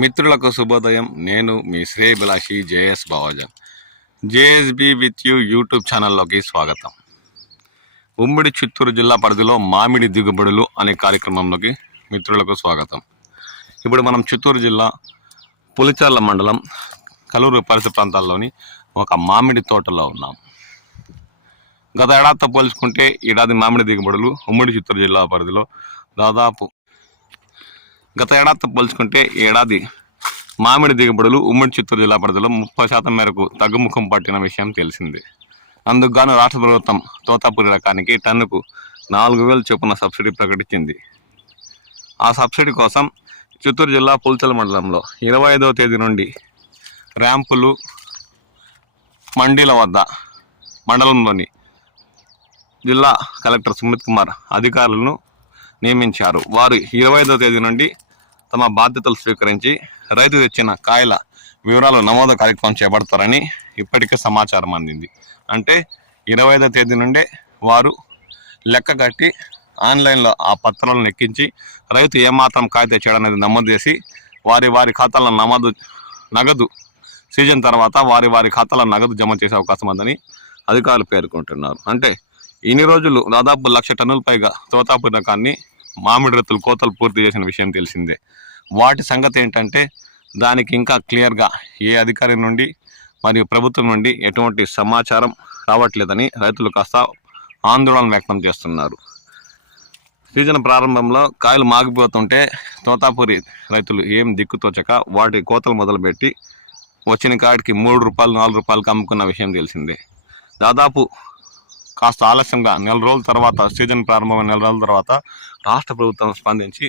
మిత్రులకు శుభోదయం. నేను మీ శ్రేయభిలాషి JS Bavajan. JSB with you YouTube ఛానల్లోకి స్వాగతం. ఉమ్మడి చిత్తూరు జిల్లా పరిధిలో మామిడి దిగుబడులు అనే కార్యక్రమంలోకి మిత్రులకు స్వాగతం. ఇప్పుడు మనం చిత్తూరు జిల్లా పులిచెర్ల మండలం కలూరు పరిసర ప్రాంతాల్లోని ఒక మామిడి తోటలో ఉన్నాం. గత ఏడాదితో పోల్చుకుంటే ఏడాది మామిడి దిగుబడులు ఉమ్మడి చిత్తూరు జిల్లా పరిధిలో దాదాపు ఏడాది మామిడి దిగుబడులు ఉమ్మడి చిత్తూరు జిల్లా పరిధిలో 30% మేరకు తగ్గుముఖం పట్టిన విషయం తెలిసిందే. అందుకుగాను రాష్ట్ర ప్రభుత్వం తోతాపురి రకానికి టన్నుకు 4,000 చొప్పున సబ్సిడీ ప్రకటించింది. ఆ సబ్సిడీ కోసం చిత్తూరు జిల్లా పులిచెర్ల మండలంలో 25వ తేదీ నుండి ర్యాంపులు మండీల వద్ద మండలంలోని జిల్లా కలెక్టర్ సుమిత్ కుమార్ అధికారులను నియమించారు. వారు 25వ తేదీ నుండి తమ బాధ్యతలు స్వీకరించి రైతు తెచ్చిన కాయల వివరాలు నమోదు కార్యక్రమం చేపడతారని ఇప్పటికే సమాచారం అందింది. అంటే 25వ తేదీ నుండే వారు లెక్క కట్టి ఆన్లైన్లో ఆ పత్రాలను ఎక్కించి రైతు ఏమాత్రం కాయ తెచ్చాడనేది నమోదు చేసి వారి ఖాతాల నగదు సీజన్ తర్వాత వారి ఖాతాల నగదు జమ చేసే అవకాశం ఉందని అధికారులు పేర్కొంటున్నారు. అంటే ఇన్ని రోజులు దాదాపు 1,00,000 టన్నుల పైగా తోతాపురి రకాన్ని మామిడి రైతులు కోతలు పూర్తి చేసిన విషయం తెలిసిందే. వాటి సంగతి ఏంటంటే దానికి ఇంకా క్లియర్గా ఏ అధికారి నుండి మరియు ప్రభుత్వం నుండి ఎటువంటి సమాచారం రావట్లేదని రైతులు కాస్త ఆందోళన వ్యక్తం చేస్తున్నారు. సీజన్ ప్రారంభంలో కాయలు మాగిపోతుంటే తోతాపురి రైతులు ఏం దిక్కుతోచక వాటి కోతలు మొదలుపెట్టి వచ్చిన కాడికి 3 రూపాయలు 4 రూపాయలకు అమ్ముకున్న విషయం తెలిసిందే. దాదాపు కాస్త ఆలస్యంగా నెల రోజుల తర్వాత సీజన్ ప్రారంభమైన నెల రోజుల తర్వాత రాష్ట్ర ప్రభుత్వం స్పందించి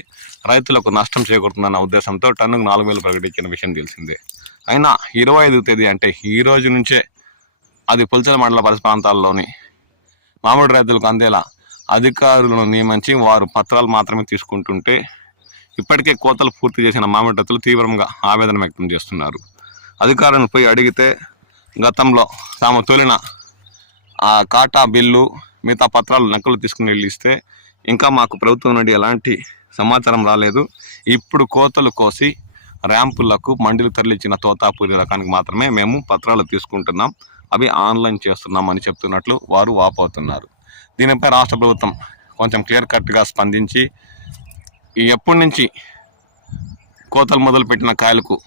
రైతులకు నష్టం చేకూరుతుందన్న ఉద్దేశంతో టన్నుకు 4,000 ప్రకటించిన విషయం తెలిసిందే. అయినా 25వ తేదీ అంటే ఈ రోజు నుంచే అది పులిచెర్ల మండల పరిసర ప్రాంతాల్లోని మామిడి రైతులకు అందేలా అధికారులను నియమించి వారు పత్రాలు మాత్రమే తీసుకుంటుంటే ఇప్పటికే కోతలు పూర్తి చేసిన మామిడి రైతులు తీవ్రంగా ఆవేదన వ్యక్తం చేస్తున్నారు. అధికారులను పోయి అడిగితే గతంలో తాము తోలిన ఆ కాటా బిల్లు మిగతా పత్రాలు నకలు తీసుకుని వెళ్ళి ఇస్తే ఇంకా మాకు ప్రభుత్వం నుండి ఎలాంటి సమాచారం రాలేదు. ఇప్పుడు కోతలు కోసి ర్యాంపులకు మండీలు తరలించిన తోతాపురి రకానికి మాత్రమే మేము పత్రాలు తీసుకుంటున్నాం, అవి ఆన్లైన్ చేస్తున్నాం అని చెప్తున్నట్లు వారు వాపోతున్నారు. దీనిపై రాష్ట్ర ప్రభుత్వం కొంచెం క్లియర్ కట్గా స్పందించి ఎప్పటి నుంచి కోతలు మొదలుపెట్టిన కాయలకు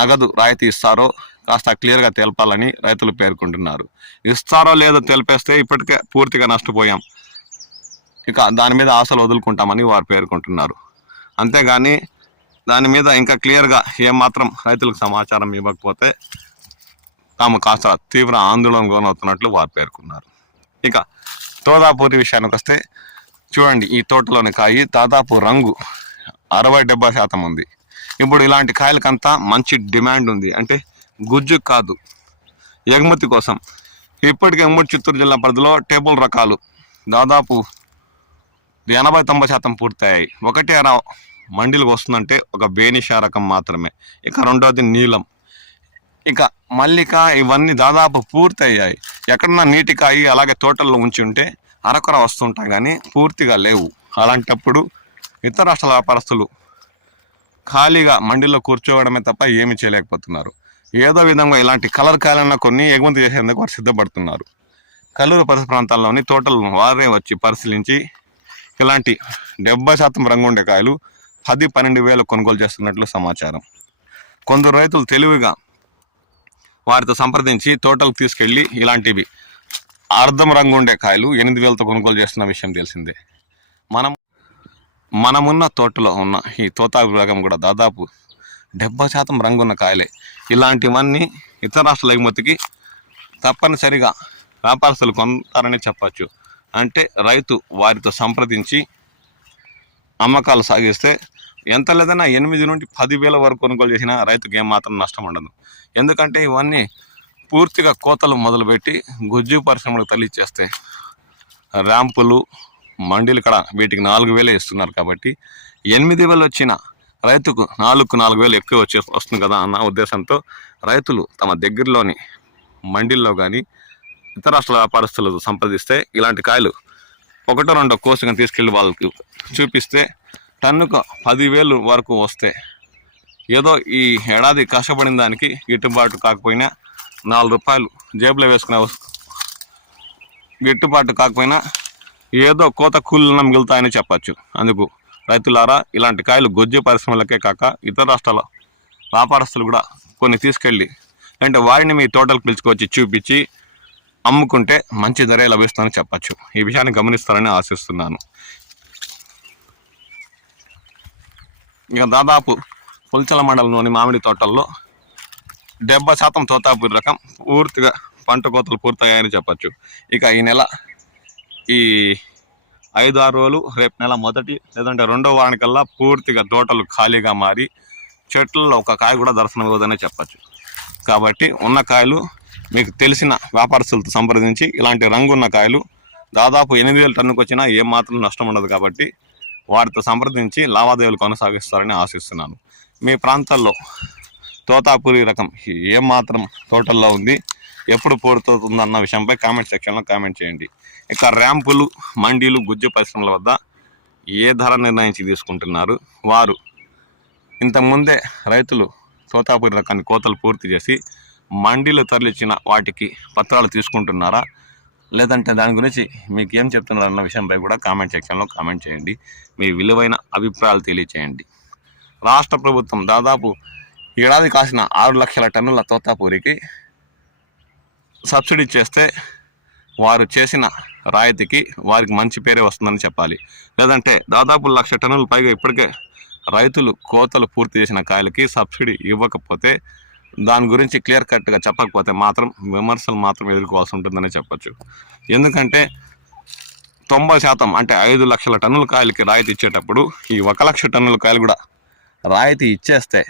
నగదు రాయితీ ఇస్తారో కాస్త క్లియర్గా తెలపాలని రైతులు పేర్కొంటున్నారు. ఇస్తారో లేదో తెలిపేస్తే ఇప్పటికే పూర్తిగా నష్టపోయాం, ఇక దాని మీద ఆశలు వదులుకుంటామని వారు పేర్కొంటున్నారు. అంతేగాని దాని మీద ఇంకా క్లియర్గా ఏమాత్రం రైతులకు సమాచారం ఇవ్వకపోతే తాము కాస్త తీవ్ర ఆందోళన గురవుతున్నట్లు వారు పేర్కొన్నారు. ఇక తోతాపురి విషయానికి వస్తే చూడండి, ఈ తోటలోని కాయ దాదాపు రంగు 60-70% ఉంది. ఇప్పుడు ఇలాంటి కాయలకంతా మంచి డిమాండ్ ఉంది. అంటే గుజ్జు కాదు, ఎగుమతి కోసం. ఇప్పటికే ఉమ్మడి చిత్తూరు జిల్లా పరిధిలో టేబుల్ రకాలు దాదాపు 80-90% పూర్తయ్యాయి. ఒకటి మండీలకు వస్తుందంటే ఒక బేనిషా రకం మాత్రమే, ఇక రెండోది నీలం, ఇక మల్లిక, ఇవన్నీ దాదాపు పూర్తయ్యాయి. ఎక్కడన్నా నీటి కాయి అలాగే తోటల్లో ఉంచి ఉంటే అరకొర వస్తుంటాయి కానీ పూర్తిగా లేవు. అలాంటప్పుడు ఇతర రాష్ట్రాల వ్యాపారస్తులు ఖాళీగా మండీలో కూర్చోవడమే తప్ప ఏమీ చేయలేకపోతున్నారు. ఏదో విధంగా ఇలాంటి కలర్ కాయలన్నా కొన్ని ఎగుమతి చేసేందుకు వారు సిద్ధపడుతున్నారు. కల్లూరు పరిసర ప్రాంతాల్లోని తోటలను వారే వచ్చి పరిశీలించి ఇలాంటి 70% రంగు ఉండే కాయలు 10-12 వేలు కొనుగోలు చేస్తున్నట్లు సమాచారం. కొందరు రైతులు తెలివిగా వారితో సంప్రదించి తోటలకు తీసుకెళ్లి ఇలాంటివి అర్ధం రంగు ఉండే కాయలు 8,000తో కొనుగోలు చేస్తున్న విషయం తెలిసిందే. మనమున్న తోటలో ఉన్న ఈ తోతాపురి రకం కూడా దాదాపు 70% రంగున్న కాయలే. ఇలాంటివన్నీ ఇతర రాష్ట్రాల ఎగుమతికి తప్పనిసరిగా వ్యాపారస్తులు కొంటారని చెప్పచ్చు. అంటే రైతు వారితో సంప్రదించి అమ్మకాలు సాగిస్తే ఎంత లేదన్నా 8 నుండి 10,000 వరకు కొనుగోలు చేసినా రైతుకి ఏమాత్రం నష్టం ఉండదు. ఎందుకంటే ఇవన్నీ పూర్తిగా కోతలు మొదలుపెట్టి గుజ్జు పరిశ్రమలకు తరలిచ్చేస్తే ర్యాంపులు మండీలు ఇక్కడ వీటికి 4,000 ఇస్తున్నారు. కాబట్టి 8,000 వచ్చిన రైతుకు 4,000 ఎక్కువ వస్తుంది కదా అన్న ఉద్దేశంతో రైతులు తమ దగ్గరలోని మండీల్లో కానీ ఇతర రాష్ట్రాల వ్యాపారస్తులతో సంప్రదిస్తే ఇలాంటి కాయలు 1-2 కోసుకొని తీసుకెళ్ళి వాళ్ళకి చూపిస్తే టన్నుకు 10,000 వరకు వస్తే ఏదో ఈ ఏడాది కష్టపడిన దానికి గిట్టుబాటు కాకపోయినా 4 రూపాయలు జేబులో వేసుకునే గిట్టుబాటు కాకపోయినా ఏదో కోత కూలీన మిగులుతాయని చెప్పచ్చు. అందుకు రైతులారా, ఇలాంటి కాయలు గొజ్జు పరిశ్రమలకే కాక ఇతర రాష్ట్రాల వ్యాపారస్తులు కూడా కొన్ని తీసుకెళ్ళి అంటే వారిని మీ తోటలకు పిలుచుకొచ్చి చూపించి అమ్ముకుంటే మంచి ధరే లభిస్తుందని చెప్పచ్చు. ఈ విషయాన్ని గమనిస్తారని ఆశిస్తున్నాను. ఇక దాదాపు పుల్చల మండలంలోని మామిడి తోటల్లో 70% తోతాపురి రకం పూర్తిగా పంట కోతలు పూర్తయ్యాయని చెప్పచ్చు. ఇక ఈ నెల ఈ 5-6 రోజులు, రేపు నెల మొదటి లేదంటే 2వ వారానికల్లా పూర్తిగా తోటలు ఖాళీగా మారి చెట్లలో ఒక కాయ కూడా దర్శనం ఇవ్వదనే చెప్పచ్చు. కాబట్టి ఉన్న కాయలు మీకు తెలిసిన వ్యాపారస్తులతో సంప్రదించి ఇలాంటి రంగున్న కాయలు దాదాపు 8,000 టన్నుకు వచ్చినా ఏమాత్రం నష్టం ఉండదు. కాబట్టి వారితో సంప్రదించి లావాదేవీలు కొనసాగిస్తారని ఆశిస్తున్నాను. మీ ప్రాంతాల్లో తోతాపురి రకం ఏమాత్రం తోటల్లో ఉంది, ఎప్పుడు పూర్తవుతుందన్న విషయంపై కామెంట్ సెక్షన్లో కామెంట్ చేయండి. ఇక ర్యాంపులు, మండీలు, గుజ్జు పరిశ్రమల వద్ద ఏ ధర నిర్ణయించి తీసుకుంటున్నారు? వారు ఇంతకుముందే రైతులు తోతాపురి రకాన్ని కోతలు పూర్తి చేసి మండీలు తరలించిన వాటికి పత్రాలు తీసుకుంటున్నారా, లేదంటే దాని గురించి మీకు ఏం చెప్తున్నారు అన్న విషయంపై కూడా కామెంట్ సెక్షన్లో కామెంట్ చేయండి. మీ విలువైన అభిప్రాయాలు తెలియచేయండి. రాష్ట్ర ప్రభుత్వం దాదాపు ఏడాది కాసిన 6 లక్షల టన్నుల తోతాపూరికి సబ్సిడీ చేస్తే వారు చేసిన రాయితీకి వారికి మంచి పేరే వస్తుందని చెప్పాలి. లేదంటే దాదాపు 1,00,000 టన్నుల పైగా ఇప్పటికే రైతులు కోతలు పూర్తి చేసిన కాయలకి సబ్సిడీ ఇవ్వకపోతే, దాని గురించి క్లియర్ కట్గా చెప్పకపోతే మాత్రం విమర్శలు మాత్రం ఎదుర్కోవాల్సి ఉంటుందని చెప్పచ్చు. ఎందుకంటే 90% అంటే 5 లక్షల టన్నుల కాయలకి రాయితీ ఇచ్చేటప్పుడు ఈ 1,00,000 టన్నుల కాయలు కూడా రాయితీ ఇచ్చేస్తే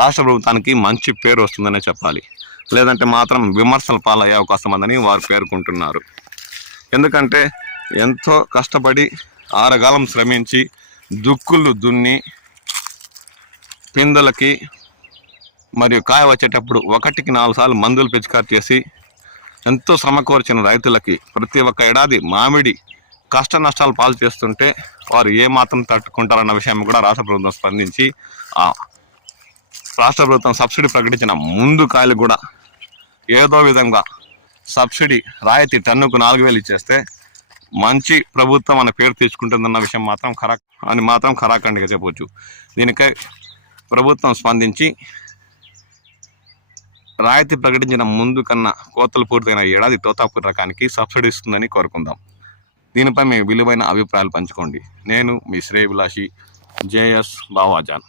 రాష్ట్ర ప్రభుత్వానికి మంచి పేరు వస్తుందనే చెప్పాలి. లేదంటే మాత్రం విమర్శల పాలయ్యే అవకాశం ఉందని వారు పేర్కొంటున్నారు. ఎందుకంటే ఎంతో కష్టపడి ఆరగాలం శ్రమించి దుక్కులు దున్ని పిందెలకి మరియు కాయ వచ్చేటప్పుడు 1కి 4 సార్లు మందులు పిచికారి చేసి ఎంతో శ్రమ కోర్చిన రైతులకి ప్రతి ఒక్క ఏడాది మామిడి కష్ట నష్టాలు పాలు చేస్తుంటే వారు ఏమాత్రం తట్టుకుంటారన్న విషయం కూడా రాష్ట్ర ప్రభుత్వం స్పందించి రాష్ట్ర ప్రభుత్వం సబ్సిడీ ప్రకటించిన ముందు కాయలు కూడా ఏదో విధంగా సబ్సిడీ రాయితీ టన్నుకు 4,000 ఇచ్చేస్తే మంచి ప్రభుత్వం అన్న పేరు తెచ్చుకుంటుందన్న విషయం మాత్రం ఖరాఖండిగా చెప్పవచ్చు. దీనికై ప్రభుత్వం స్పందించి రాయితీ ప్రకటించిన ముందు కన్నా కోతలు పూర్తయిన ఏడాది తోతాపురి రకానికి సబ్సిడీ ఇస్తుందని కోరుకుందాం. దీనిపై మీ విలువైన అభిప్రాయాలు పంచుకోండి. నేను మీ శ్రేయభిలాషి JS బావాజాన్.